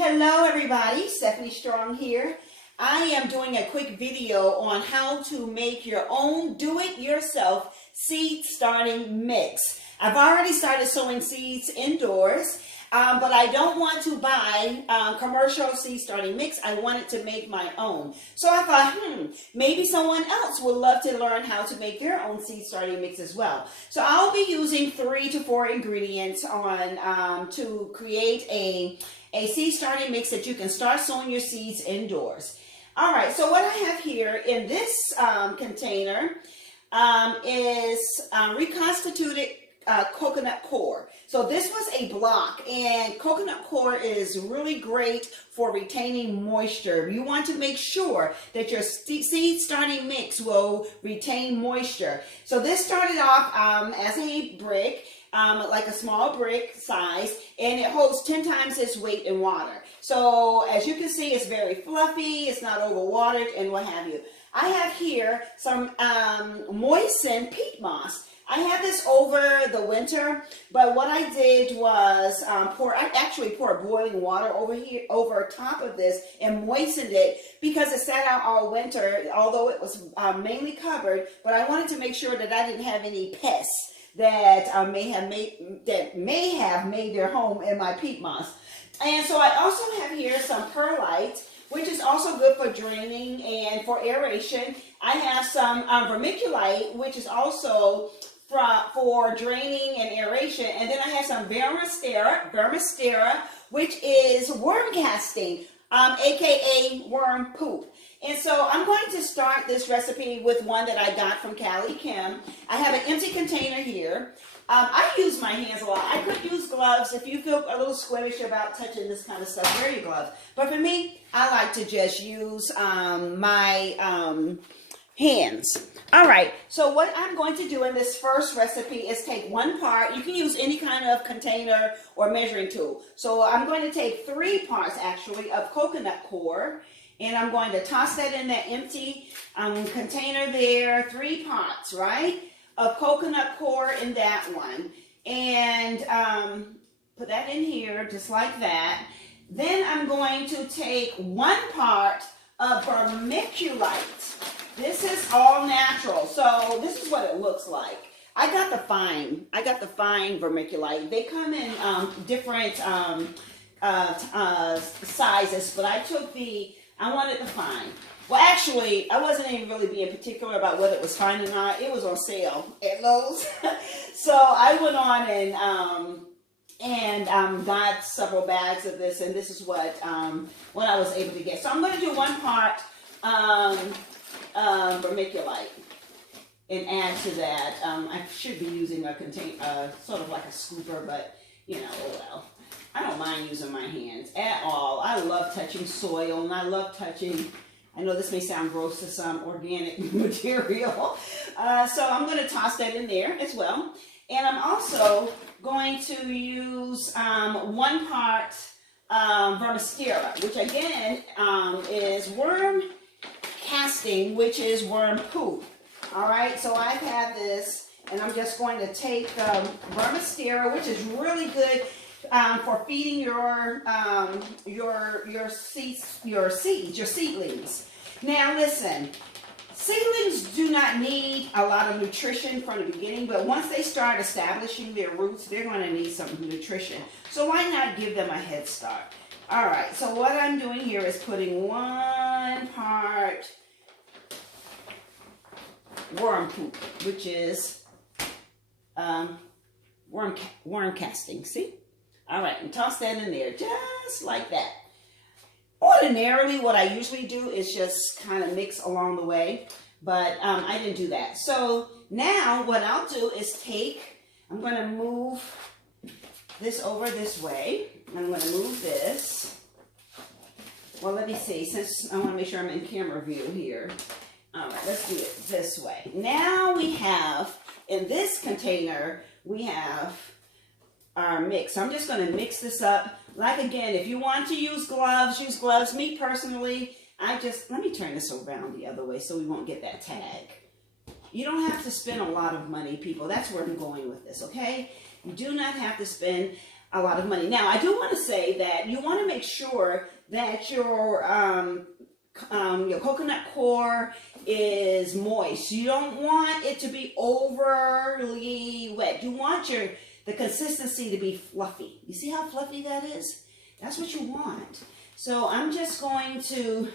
Hello everybody, Stephanie Strong here. I am doing a quick video on how to make your own do-it-yourself seed starting mix. I've already started sowing seeds indoors, but I don't want to buy commercial seed starting mix. I wanted to make my own. So I thought, maybe someone else would love to learn how to make their own seed starting mix as well. So I'll be using 3 to 4 ingredients to create a seed starting mix that you can start sowing your seeds indoors. All right, so what I have here in this container is reconstituted coconut coir. So this was a block, and coconut coir is really great for retaining moisture. You want to make sure that your seed starting mix will retain moisture. So this started off as a brick, like a small brick size, and it holds 10 times its weight in water. So as you can see, it's very fluffy, it's not overwatered, and what have you. I have here some moistened peat moss. I had this over the winter, but what I did was I actually poured boiling water over top of this and moistened it because it sat out all winter, although it was mainly covered, but I wanted to make sure that I didn't have any pests that may have made their home in my peat moss. And so I also have here some perlite, which is also good for draining and for aeration. I have some vermiculite, which is also for draining and aeration. And then I have some vermistera, which is worm casting, aka worm poop. And so I'm going to start this recipe with one that I got from Callie Kim. I have an empty container here. I use my hands a lot. I could use gloves. If you feel a little squeamish about touching this kind of stuff, wear your gloves. But for me, I like to just use my hands. All right, so what I'm going to do in this first recipe is take 1 part. You can use any kind of container or measuring tool. So I'm going to take 3 parts actually of coconut coir, and I'm going to toss that in that empty container there. 3 parts, right, of coconut coir in that one. And put that in here just like that. Then I'm going to take 1 part of vermiculite. This is all natural, so this is what it looks like. I got the fine vermiculite. They come in different sizes, but I wanted the fine. Well, actually, I wasn't even really being particular about whether it was fine or not. It was on sale at Lowe's. So I went on and got several bags of this, and this is what I was able to get. So I'm going to do 1 part vermiculite and add to that. I should be using a container, sort of like a scooper, but you know, oh well. I don't mind using my hands at all. I love touching soil, and I love touching, I know this may sound gross to some, organic material. So I'm going to toss that in there as well. And I'm also going to use 1 part vermistera, which again is worm casting, which is worm poop. All right, so I've had this, and I'm just going to take vermistera, which is really good for feeding your seedlings. Now listen, seedlings do not need a lot of nutrition from the beginning, but once they start establishing their roots, they're going to need some nutrition. So why not give them a head start? All right, so what I'm doing here is putting 1 part worm poop, which is worm casting, see? All right, and toss that in there just like that. Ordinarily, what I usually do is just kind of mix along the way, but I didn't do that. So now what I'll do is I'm going to move this over this way. I'm going to move this. Well, let me see, since I want to make sure I'm in camera view here. All right, let's do it this way. Now we have, in this container, we have our mix. So I'm just going to mix this up. Like again, if you want to use gloves, use gloves. Me personally, let me turn this around the other way so we won't get that tag. You don't have to spend a lot of money, people. That's where I'm going with this, okay? You do not have to spend a lot of money. Now, I do want to say that you want to make sure that your coconut core is moist. You don't want it to be overly wet. You want the consistency to be fluffy. You see how fluffy that is? That's what you want. So I'm just going to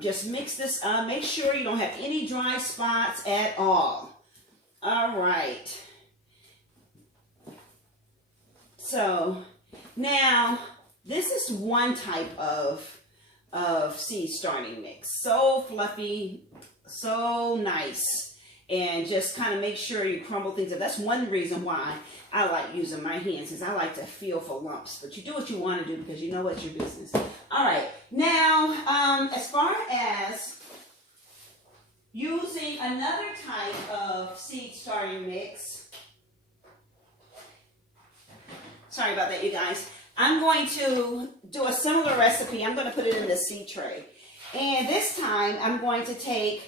just mix this up. Make sure you don't have any dry spots at all. All right. So now this is one type of seed starting mix. So fluffy, so nice. And just kind of make sure you crumble things up. That's one reason why I like using my hands, because I like to feel for lumps. But you do what you want to do, because you know what's your business. All right. Now, as far as using another type of seed starting mix, sorry about that, you guys. I'm going to do a similar recipe. I'm going to put it in the seed tray. And this time, I'm going to take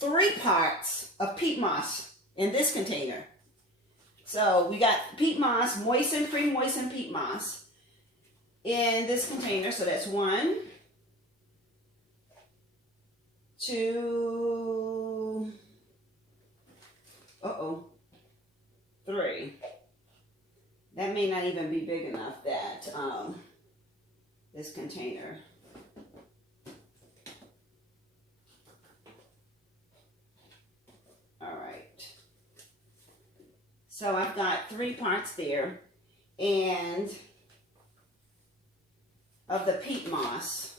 3 parts of peat moss in this container. So we got peat moss, moistened, pre-moistened peat moss in this container. So that's 1, 2, 3. That may not even be big enough, that this container. All right. So I've got 3 parts there, and of the peat moss.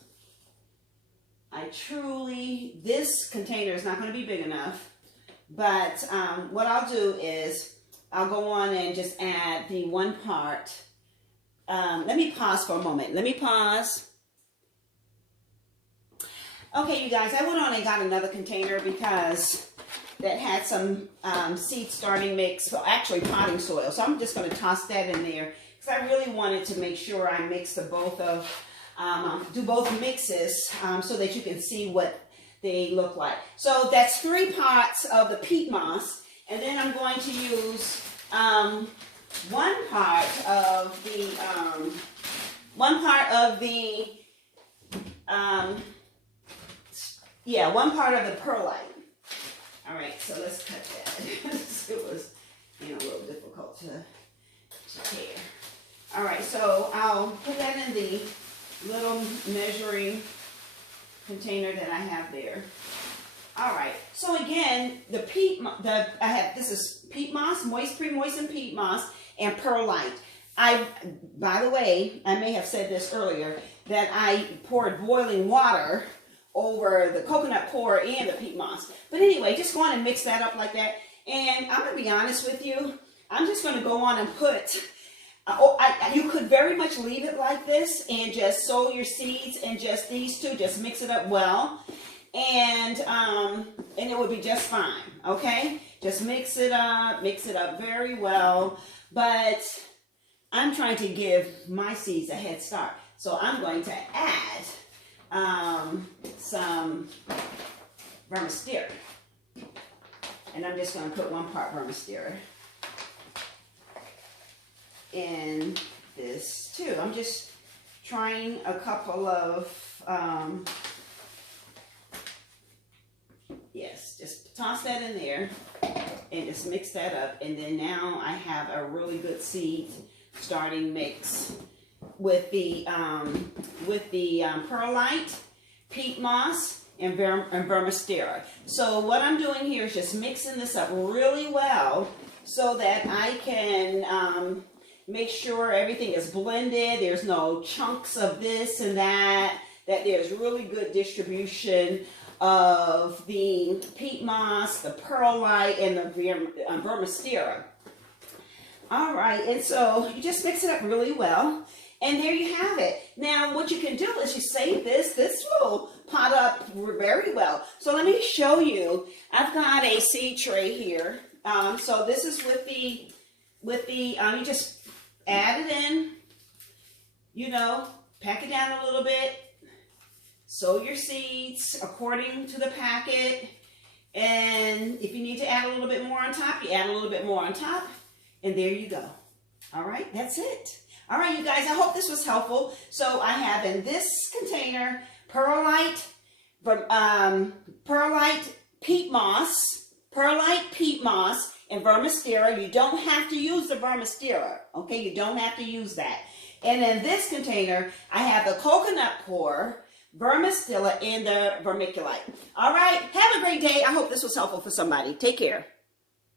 This container is not going to be big enough, but what I'll do is I'll go on and just add the 1 part. Let me pause for a moment. Let me pause. Okay, you guys, I went on and got another container because that had some seed starting mix, well, actually potting soil. So I'm just going to toss that in there because I really wanted to make sure I mix the both of, do both mixes so that you can see what they look like. So that's 3 parts of the peat moss. And then I'm going to use 1 part of the one part of the perlite. All right, so let's cut that. It was, a little difficult to tear. All right, so I'll put that in the little measuring container that I have there. All right, so again, this is peat moss, pre-moistened peat moss, and perlite. By the way, I may have said this earlier, that I poured boiling water over the coconut core and the peat moss. But anyway, just go on and mix that up like that. And I'm going to be honest with you, I'm just going to go on and put, you could very much leave it like this and just sow your seeds and just these 2, just mix it up well. And it would be just fine, okay? Just mix it up very well. But I'm trying to give my seeds a head start. So I'm going to add some vermicelli. And I'm just going to put 1 part vermicelli in this too. I'm just trying a couple of, yes, just toss that in there and just mix that up. And then now I have a really good seed starting mix with the perlite, peat moss, and vermicelli. So what I'm doing here is just mixing this up really well so that I can make sure everything is blended. There's no chunks of this and that there's really good distribution of the peat moss, the perlite, and the vermicelli. All right, and so you just mix it up really well. And there you have it. Now, what you can do is you save this. This will pot up very well. So let me show you. I've got a seed tray here. So this is you just add it in, pack it down a little bit, sow your seeds according to the packet. And if you need to add a little bit more on top, you add a little bit more on top. And there you go. All right, that's it. All right, you guys, I hope this was helpful. So I have in this container perlite peat moss, and vermistera. You don't have to use the vermistera, okay? You don't have to use that. And in this container, I have the coconut coir, vermistilla, and the vermiculite. All right, have a great day. I hope this was helpful for somebody. Take care.